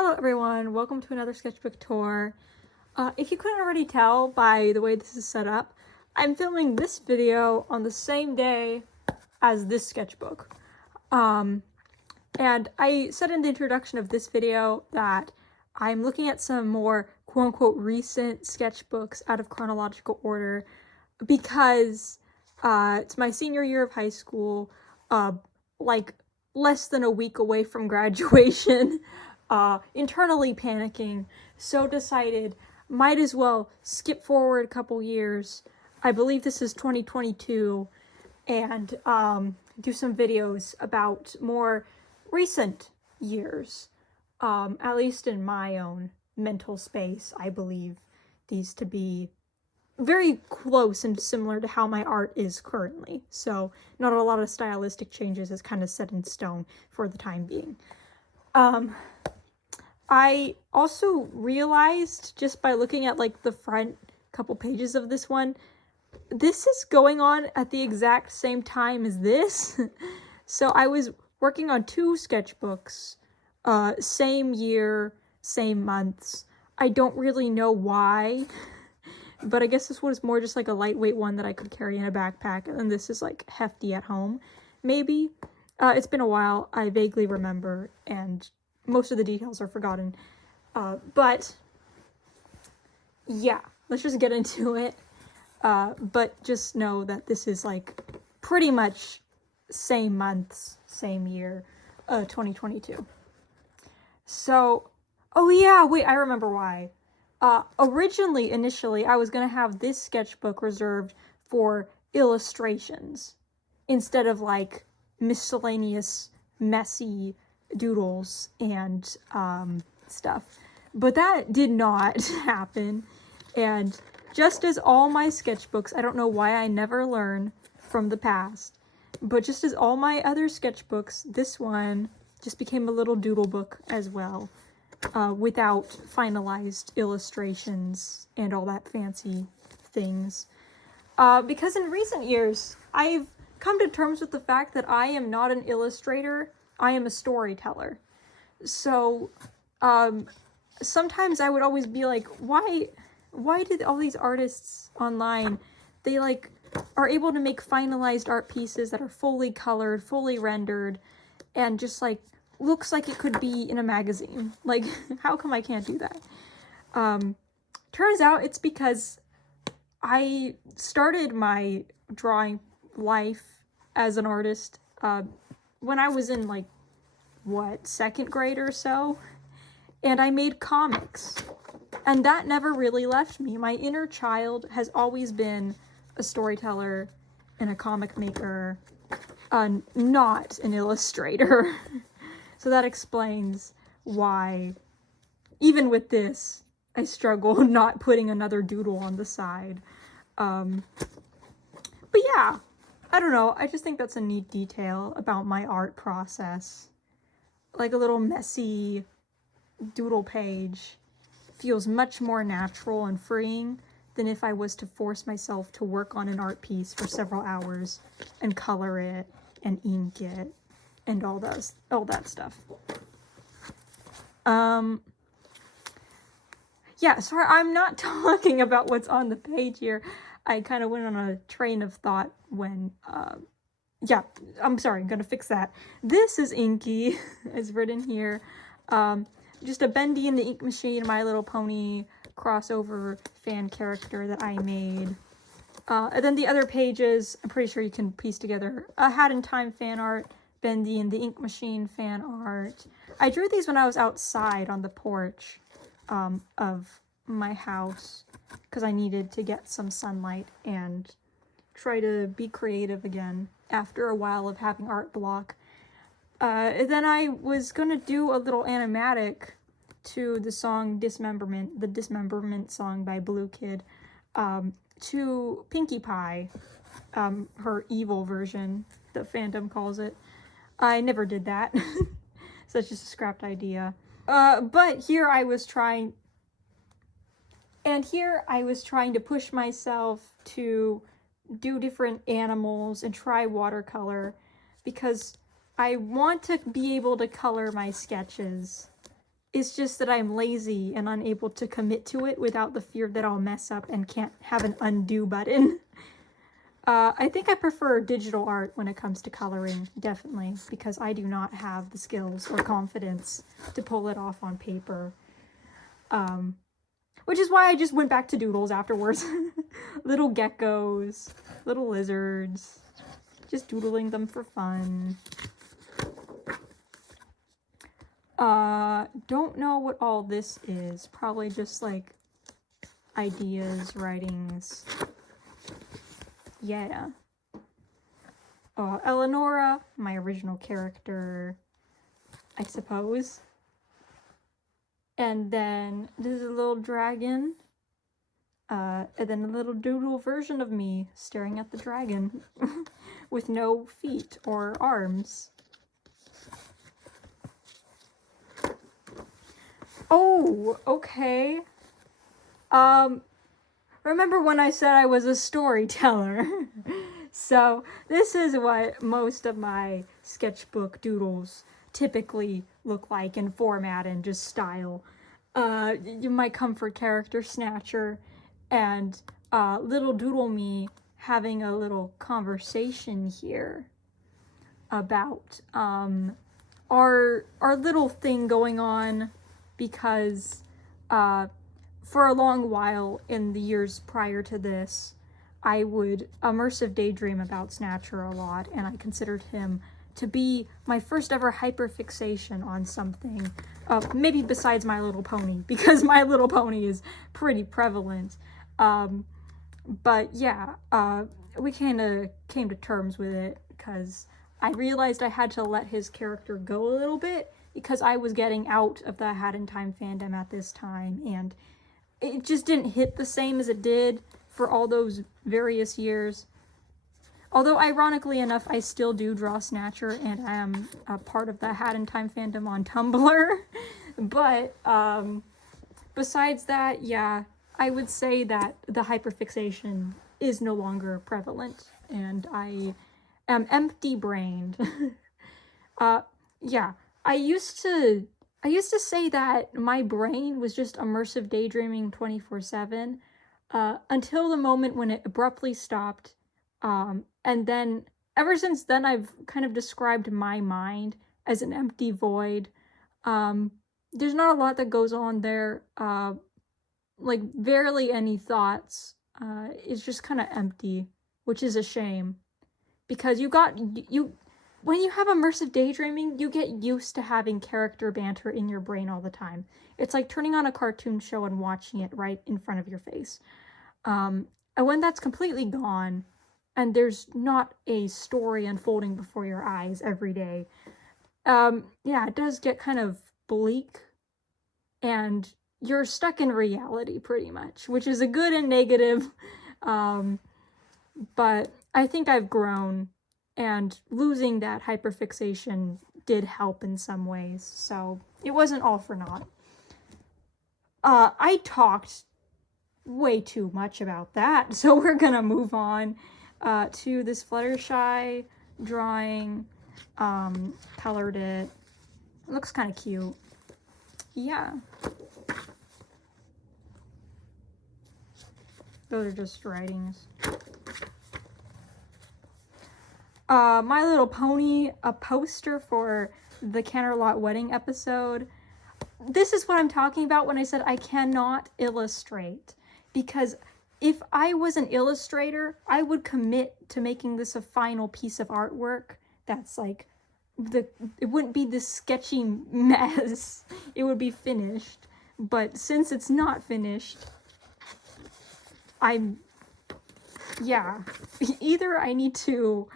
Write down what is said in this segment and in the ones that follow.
Hello everyone, welcome to another sketchbook tour. If you couldn't already tell by the way this is set up, I'm filming this video on the same day as this sketchbook. And I said in the introduction of this video that I'm looking at some more quote-unquote recent sketchbooks out of chronological order because it's my senior year of high school, like less than a week away from graduation. Internally panicking, so decided might as well skip forward a couple years. I believe this is 2022, and do some videos about more recent years. At least in my own mental space, I believe these to be very close and similar to how my art is currently. So not a lot of stylistic changes is kind of set in stone for the time being. I also realized just by looking at like the front couple pages of this one, this is going on at the exact same time as this. So I was working on two sketchbooks, same year, same months. I don't really know why, but I guess this was more just like a lightweight one that I could carry in a backpack, and this is like hefty at home, maybe. It's been a while, I vaguely remember, and most of the details are forgotten. But yeah, let's just get into it. But just know that this is like pretty much same months, same year, 2022. So, oh yeah, wait, I remember why. Initially, I was gonna have this sketchbook reserved for illustrations instead of like miscellaneous, messy doodles and stuff. But that did not happen. And just as all my sketchbooks, I don't know why I never learn from the past, but just as all my other sketchbooks, this one just became a little doodle book as well, without finalized illustrations and all that fancy things. Because in recent years, I've come to terms with the fact that I am not an illustrator, I am a storyteller. So, sometimes I would always be like, why did all these artists online, they like are able to make finalized art pieces that are fully colored, fully rendered, and just like looks like it could be in a magazine? Like, how come I can't do that? Turns out it's because I started my drawing life as an artist when I was in like, what, second grade or so? And I made comics. And that never really left me. My inner child has always been a storyteller and a comic maker, not an illustrator. So that explains why, even with this, I struggle not putting another doodle on the side. But yeah, I don't know. I just think that's a neat detail about my art process. Like a little messy doodle page feels much more natural and freeing than if I was to force myself to work on an art piece for several hours and color it and ink it and all that stuff. Yeah, sorry, I'm not talking about what's on the page here. I kind of went on a train of thought when, yeah, I'm sorry, I'm gonna fix that. This is Inky, as written here. Just a Bendy and the Ink Machine, My Little Pony crossover fan character that I made. And then the other pages, I'm pretty sure you can piece together a Hat in Time fan art, Bendy and the Ink Machine fan art. I drew these when I was outside on the porch of my house because I needed to get some sunlight and try to be creative again after a while of having art block. Then I was gonna do a little animatic to the song Dismemberment, the Dismemberment song by Blue Kid, to Pinkie Pie, her evil version, the fandom calls it. I never did that, so it's just a scrapped idea. But here I was trying to push myself to do different animals and try watercolor because I want to be able to color my sketches It's just that I'm lazy and unable to commit to it without the fear that I'll mess up and can't have an undo button. I think I prefer digital art when it comes to coloring, definitely, because I do not have the skills or confidence to pull it off on paper. Which is why I just went back to doodles afterwards. Little geckos, little lizards, just doodling them for fun. Don't know what all this is. Probably just like ideas, writings. Yeah. Eleonora, my original character, I suppose. And then there's a little dragon. And then a little doodle version of me staring at the dragon with no feet or arms. Oh, okay. Remember when I said I was a storyteller? So this is what most of my sketchbook doodles typically look like in format and just style. My comfort character, Snatcher, and little doodle me having a little conversation here about our little thing going on, because for a long while in the years prior to this, I would immersive daydream about Snatcher a lot, and I considered him to be my first ever hyperfixation on something, maybe besides My Little Pony, because My Little Pony is pretty prevalent. But yeah, we kind of came to terms with it, because I realized I had to let his character go a little bit, because I was getting out of the Hat in Time fandom at this time, and it just didn't hit the same as it did for all those various years. Although, ironically enough, I still do draw Snatcher, and I am a part of the Hat in Time fandom on Tumblr. But, besides that, yeah, I would say that the hyperfixation is no longer prevalent, and I am empty-brained. Yeah, I used to say that my brain was just immersive daydreaming 24/7, until the moment when it abruptly stopped. And then, ever since then, I've kind of described my mind as an empty void. There's not a lot that goes on there, like, barely any thoughts. It's just kind of empty, which is a shame. Because when you have immersive daydreaming, you get used to having character banter in your brain all the time. It's like turning on a cartoon show and watching it right in front of your face. And when that's completely gone, and there's not a story unfolding before your eyes every day, yeah, it does get kind of bleak, and you're stuck in reality pretty much, which is a good and negative. But I think I've grown, and losing that hyperfixation did help in some ways, so it wasn't all for naught. I talked way too much about that, so we're gonna move on to this Fluttershy drawing. Colored it. It looks kind of cute. Yeah. Those are just writings. My Little Pony, a poster for the Canterlot wedding episode. This is what I'm talking about when I said I cannot illustrate, because if I was an illustrator, I would commit to making this a final piece of artwork that's like, it wouldn't be this sketchy mess. It would be finished. But since it's not finished, yeah, either I need to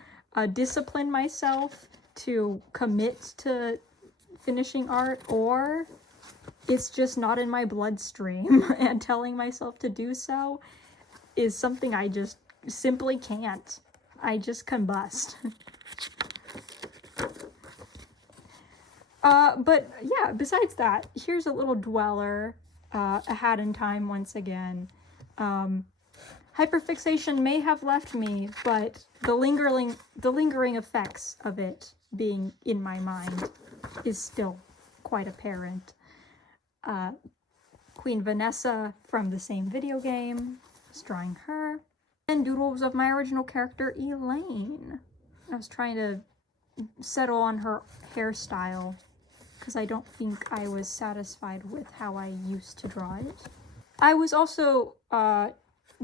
discipline myself to commit to finishing art, or it's just not in my bloodstream, and telling myself to do so is something I just simply can't. I just combust. But yeah, besides that, here's a little dweller, a Hat in Time once again. Hyperfixation may have left me, but the lingering effects of it being in my mind is still quite apparent. Queen Vanessa from the same video game. Just drawing her. And doodles of my original character, Elaine. I was trying to settle on her hairstyle because I don't think I was satisfied with how I used to draw it. I was also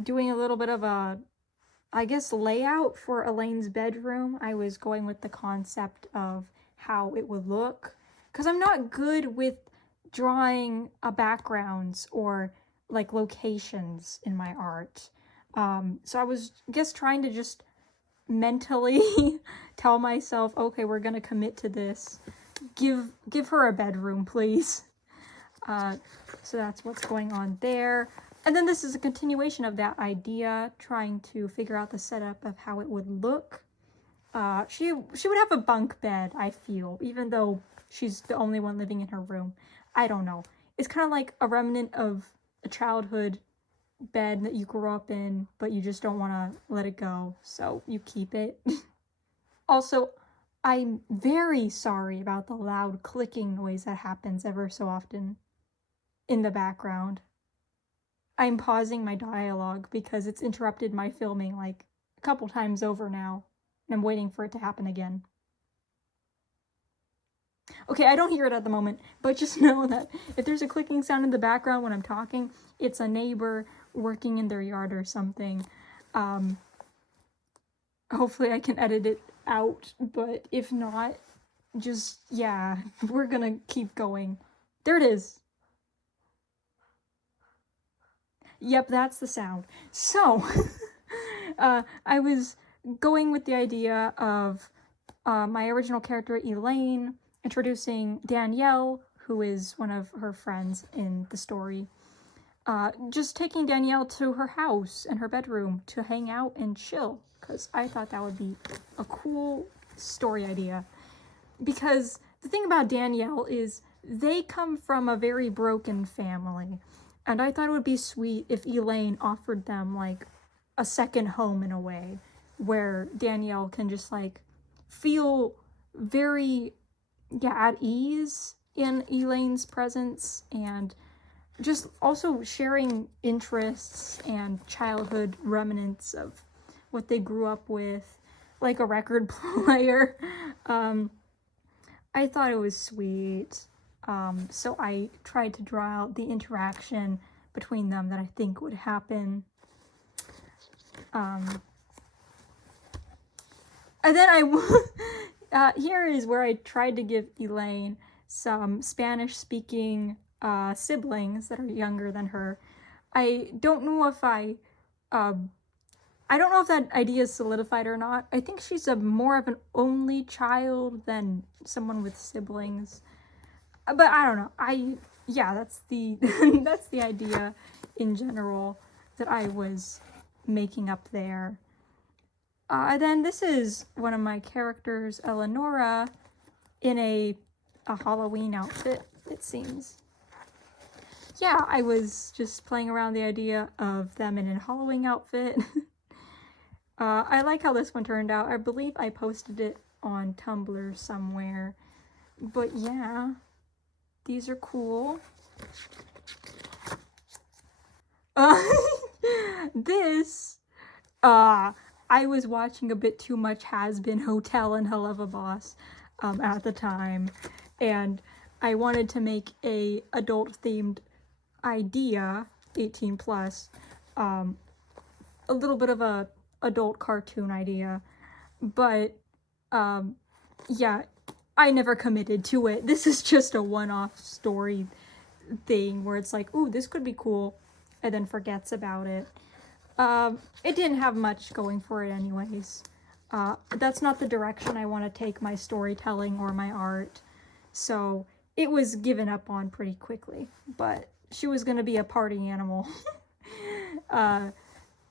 doing a little bit of a, I guess, layout for Elaine's bedroom. I was going with the concept of how it would look because I'm not good with drawing backgrounds or like locations in my art. So I was, I guess, trying to just mentally tell myself, okay, we're gonna commit to this. Give her a bedroom, please. So that's what's going on there. And then this is a continuation of that idea, trying to figure out the setup of how it would look. She would have a bunk bed, I feel, even though she's the only one living in her room. I don't know. It's kind of like a remnant of a childhood bed that you grew up in, but you just don't want to let it go, so you keep it. Also, I'm very sorry about the loud clicking noise that happens ever so often in the background. I'm pausing my dialogue because it's interrupted my filming like a couple times over now, and I'm waiting for it to happen again. Okay, I don't hear it at the moment, but just know that if there's a clicking sound in the background when I'm talking, it's a neighbor working in their yard or something. Hopefully I can edit it out, but if not, just, yeah, we're gonna keep going. There it is. Yep, that's the sound. So, I was going with the idea of my original character, Elaine, introducing Danielle, who is one of her friends in the story. Just taking Danielle to her house and her bedroom to hang out and chill, because I thought that would be a cool story idea. Because the thing about Danielle is they come from a very broken family, and I thought it would be sweet if Elaine offered them like a second home in a way, where Danielle can just like feel very, at ease in Elaine's presence, and just also sharing interests and childhood remnants of what they grew up with, like a record player. I thought it was sweet. So I tried to draw out the interaction between them that I think would happen. And then here is where I tried to give Elaine some Spanish-speaking siblings that are younger than her. I don't know if that idea is solidified or not. I think she's more of an only child than someone with siblings. But I don't know. Yeah, that's the that's the idea in general that I was making up there. Then this is one of my characters, Eleonora, in a Halloween outfit, it seems. Yeah, I was just playing around the idea of them in a Halloween outfit. I like how this one turned out. I believe I posted it on Tumblr somewhere. But yeah, these are cool. This, I was watching a bit too much Has-Been Hotel and Helluva Boss at the time, and I wanted to make a adult-themed idea, 18 plus, a little bit of a adult cartoon idea, but yeah, I never committed to it. This is just a one-off story thing where it's like, ooh, this could be cool, and then forgets about it. It didn't have much going for it anyways. That's not the direction I want to take my storytelling or my art, so it was given up on pretty quickly. But she was going to be a party animal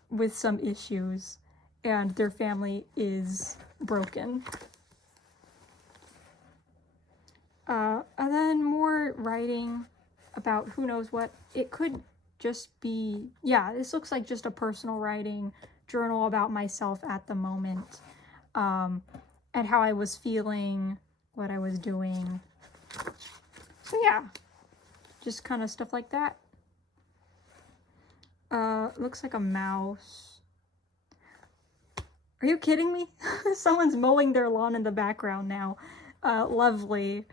with some issues, and their family is broken. And then more writing about who knows what. It could just be, yeah, this looks like just a personal writing journal about myself at the moment, and how I was feeling, what I was doing. So yeah. just kind of stuff like that. Looks like a mouse. Are you kidding me? Someone's mowing their lawn in the background now. Lovely.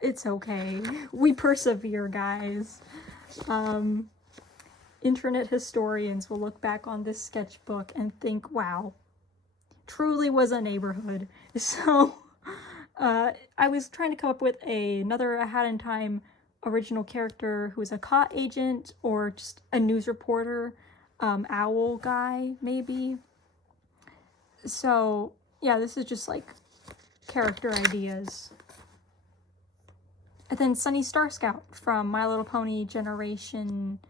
It's okay. We persevere, guys. Internet historians will look back on this sketchbook and think, wow, truly was a neighborhood. So, I was trying to come up with another A Hat in Time original character who was a COT agent or just a news reporter, owl guy, maybe. So, yeah, this is just like character ideas. And then Sunny Star Scout from My Little Pony Generation...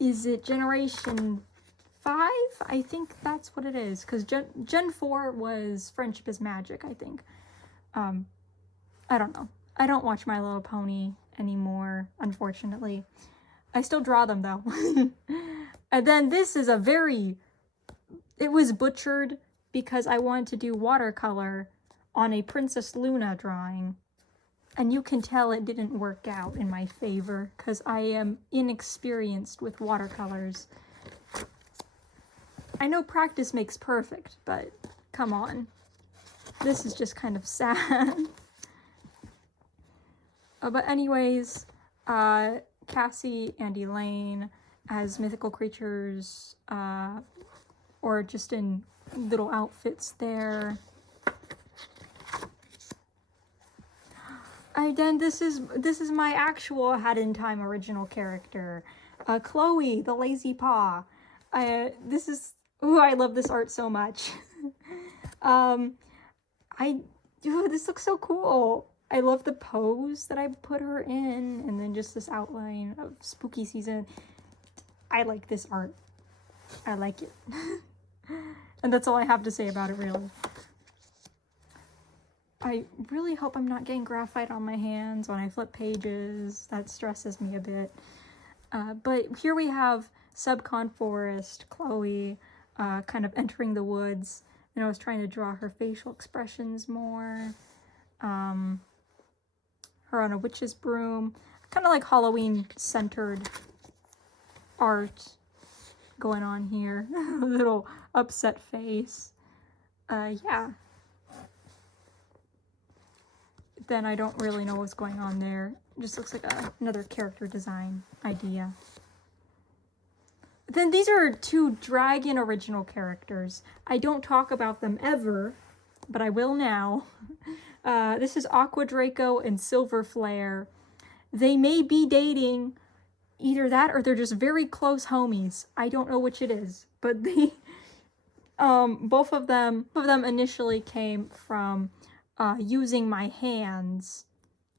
Is it Generation 5? I think that's what it is. Because Gen 4 was Friendship is Magic, I think. I don't know. I don't watch My Little Pony anymore, unfortunately. I still draw them, though. And then this is a very... It was butchered because I wanted to do watercolor on a Princess Luna drawing. And you can tell it didn't work out in my favor because I am inexperienced with watercolors. I know practice makes perfect, but come on. This is just kind of sad. But anyways, Cassie and Elaine as mythical creatures, or just in little outfits there. Then this is my actual Hat in Time original character, Chloe, the Lazy Paw. I love this art so much. This looks so cool. I love the pose that I put her in, and then just this outline of spooky season. I like this art. I like it. And that's all I have to say about it, really. I really hope I'm not getting graphite on my hands when I flip pages. That stresses me a bit. But here we have Subcon Forest, Chloe, kind of entering the woods. And I was trying to draw her facial expressions more. Her on a witch's broom. Kind of like Halloween-centered art going on here. A little upset face. Yeah. Then I don't really know what's going on there. It just looks like another character design idea. Then these are two dragon original characters. I don't talk about them ever, but I will now. This is Aqua Draco and Silver Flare. They may be dating, either that or they're just very close homies. I don't know which it is, but they, both of them initially came from using my hands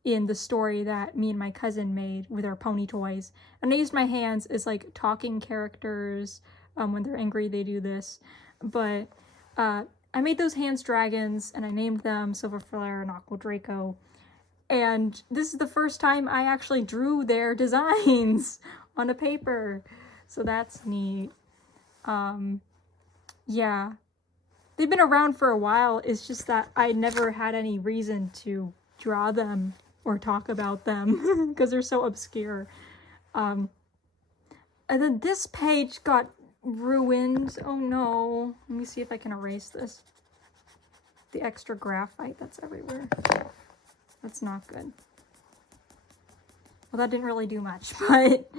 in the story that me and my cousin made with our pony toys. And I used my hands as like talking characters. When they're angry, they do this. But I made those hands dragons and I named them Silver Flare and Aqua Draco. And this is the first time I actually drew their designs on a paper. So that's neat. Yeah. They've been around for a while. It's just that I never had any reason to draw them or talk about them because they're so obscure. And then this page got ruined. Oh no. Let me see if I can erase this. The extra graphite that's everywhere. That's not good. Well, that didn't really do much, but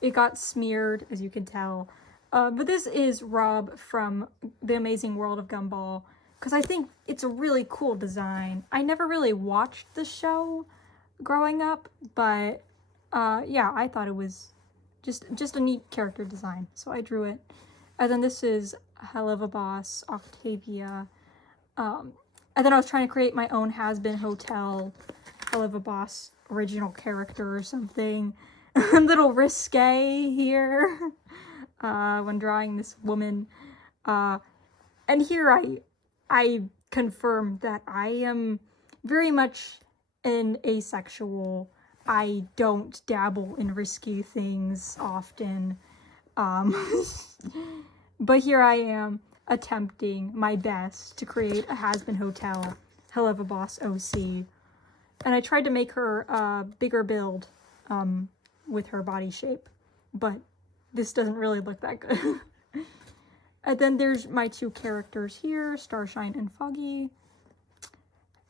it got smeared, as you can tell. But this is Rob from The Amazing World of Gumball, because I think it's a really cool design. I never really watched the show growing up, but yeah, I thought it was just a neat character design, so I drew it. And then this is Hell of a Boss, Octavia. And then I was trying to create my own Has-Been Hotel, Hell of a Boss original character or something. A little risque here. When drawing this woman. And here I confirmed that I am very much an asexual. I don't dabble in risky things often. But here I am attempting my best to create a Has-Been Hotel, Hell of a Boss OC. And I tried to make her bigger build with her body shape, but this doesn't really look that good. And then there's my two characters here, Starshine and Foggy.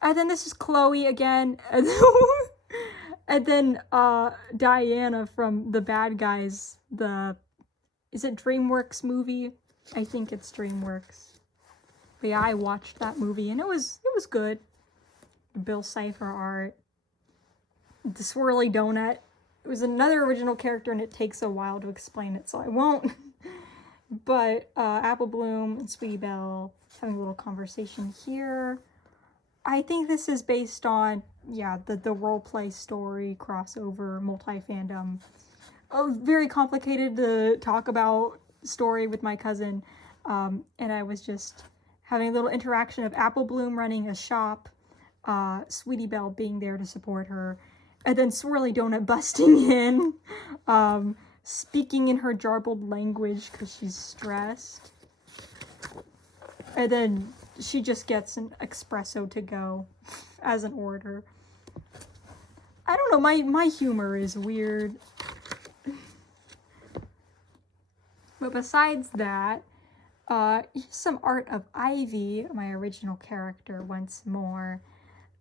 And then this is Chloe again. And then Diana from The Bad Guys, is it DreamWorks movie? I think it's DreamWorks. But yeah, I watched that movie and it was good. Bill Cipher art. The swirly donut. It was another original character and it takes a while to explain it, so I won't. But Apple Bloom and Sweetie Belle having a little conversation here. I think this is based on, yeah, the Roleplay story crossover multi-fandom. Very complicated to talk about story with my cousin. And I was just having a little interaction of Apple Bloom running a shop, Sweetie Belle being there to support her, and then Swirly Donut busting in, speaking in her jarbled language because she's stressed. And then she just gets an espresso to go as an order. I don't know, my humor is weird. But besides that, here's some art of Ivy, my original character, once more.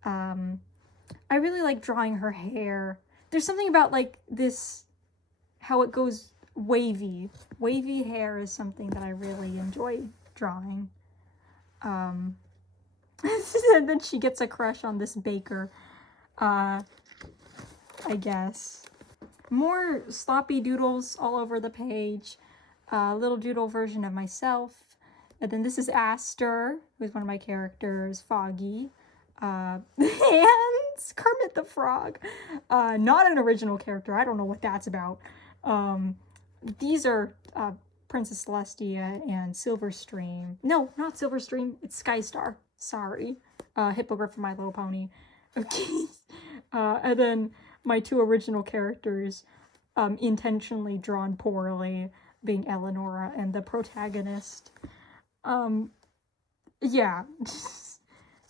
I really like drawing her hair. There's something about like this, how it goes wavy. Wavy hair is something that I really enjoy drawing. And then she gets a crush on this baker, I guess. More sloppy doodles all over the page. A little doodle version of myself. And then this is Aster, who's one of my characters, Foggy. And Kermit the Frog. Not an original character. I don't know what that's about. These are Princess Celestia and Silverstream. No, not Silverstream. It's Skystar. Sorry. Hippogriff from My Little Pony. Okay. And then my two original characters, intentionally drawn poorly, being Eleonora and the protagonist. Yeah.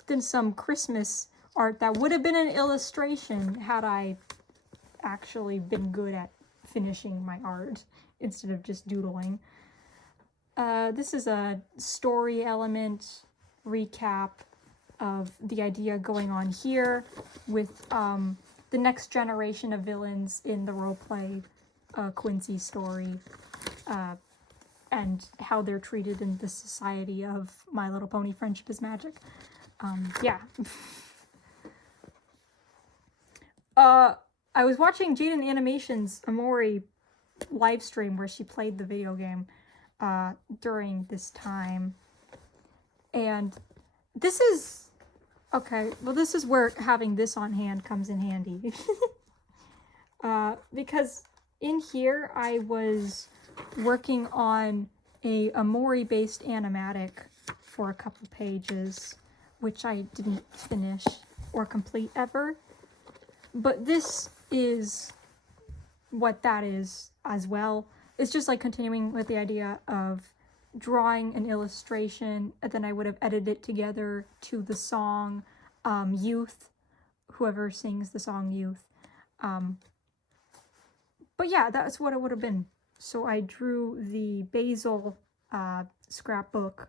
Then some Christmas art that would have been an illustration had I actually been good at finishing my art instead of just doodling. This is a story element recap of the idea going on here with the next generation of villains in the Roleplay Quincy story, and how they're treated in the society of My Little Pony Friendship is Magic. Yeah. I was watching Jaden Animation's Amori live stream where she played the video game during this time. And this is... Okay, well this is where having this on hand comes in handy. Because in here I was working on a Amori-based animatic for a couple pages, which I didn't finish or complete ever. But this is what that is as well. It's just like continuing with the idea of drawing an illustration, and then I would have edited it together to the song Youth, whoever sings the song Youth. But yeah, that's what it would have been. So I drew the Basil scrapbook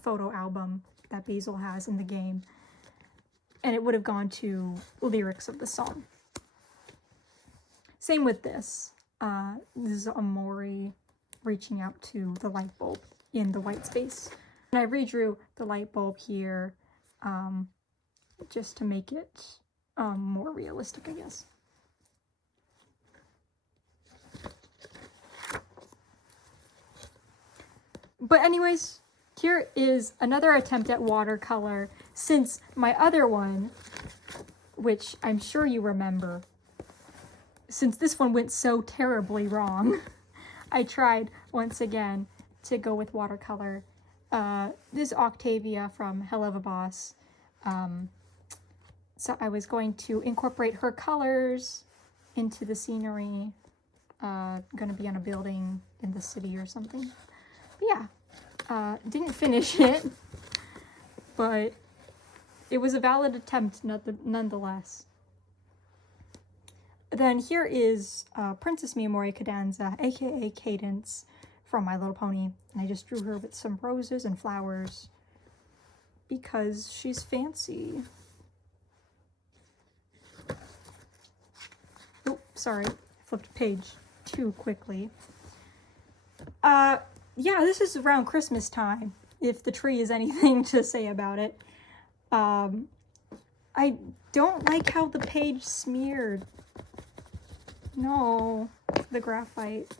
photo album that Basil has in the game, and it would have gone to lyrics of the song. Same with this. This is Amori reaching out to the light bulb in the white space. And I redrew the light bulb here just to make it more realistic, I guess. But anyways, here is another attempt at watercolor, since my other one, which I'm sure you remember, since this one went so terribly wrong, I tried once again to go with watercolor. This is Octavia from Hell of a Boss. So I was going to incorporate her colors into the scenery. Gonna be on a building in the city or something. But yeah, didn't finish it, but it was a valid attempt nonetheless. Then here is Princess Miyamori Cadenza, aka Cadence, from My Little Pony. And I just drew her with some roses and flowers because she's fancy. Oh, sorry. I flipped page too quickly. Yeah, this is around Christmas time, if the tree is anything to say about it. I don't like how the page smeared. No, the graphite.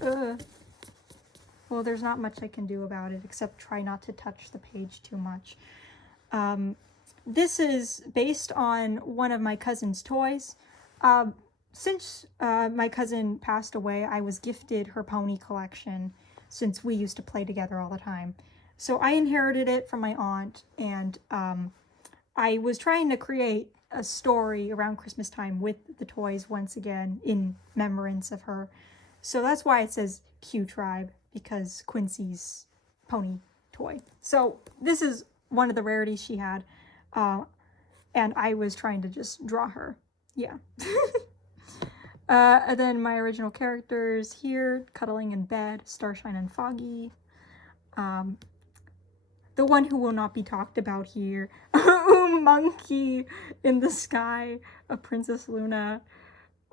Ugh. Well, there's not much I can do about it except try not to touch the page too much. This is based on one of my cousin's toys. Since my cousin passed away, I was gifted her pony collection since we used to play together all the time. So I inherited it from my aunt, and I was trying to create a story around Christmas time with the toys once again in remembrance of her. So that's why it says Q Tribe, because Quincy's pony toy. So this is one of the rarities she had, and I was trying to just draw her. Yeah. And then my original characters here, cuddling in bed, Starshine and Foggy. The one who will not be talked about here, Monkey in the Sky, a Princess Luna.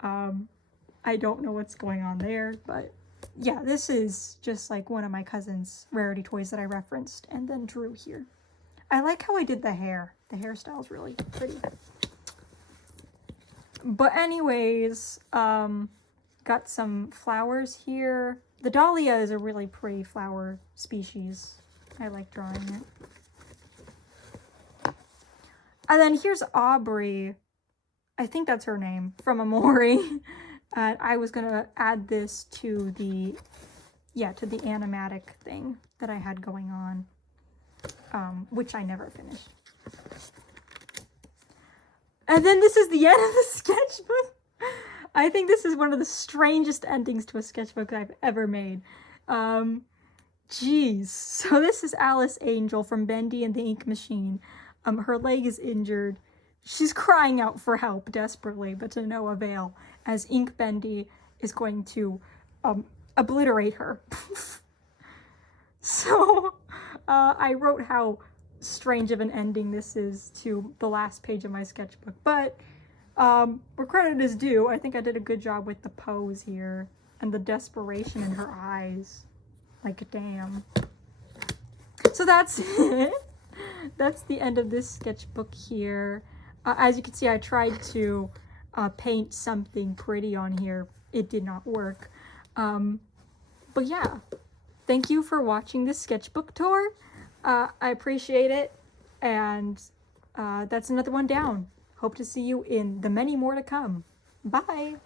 I don't know what's going on there, but yeah, this is just like one of my cousin's rarity toys that I referenced and then drew here. I like how I did the hair. The hairstyle is really pretty. But anyways, got some flowers here. The dahlia is a really pretty flower species. I like drawing it. And then here's Aubrey. I think that's her name, from Amori. I was gonna add this to the, to the animatic thing that I had going on, which I never finished. And then this is the end of the sketchbook. I think this is one of the strangest endings to a sketchbook I've ever made. Jeez. So this is Alice Angel from Bendy and the Ink Machine. Her leg is injured. She's crying out for help desperately, but to no avail, as Ink Bendy is going to obliterate her. So I wrote how strange of an ending this is to the last page of my sketchbook, but where credit is due, I think I did a good job with the pose here and the desperation in her eyes. Like, damn. So that's it. That's the end of this sketchbook here. As you can see, I tried to paint something pretty on here. It did not work. But yeah, thank you for watching this sketchbook tour. I appreciate it, and that's another one down. Hope to see you in the many more to come. Bye!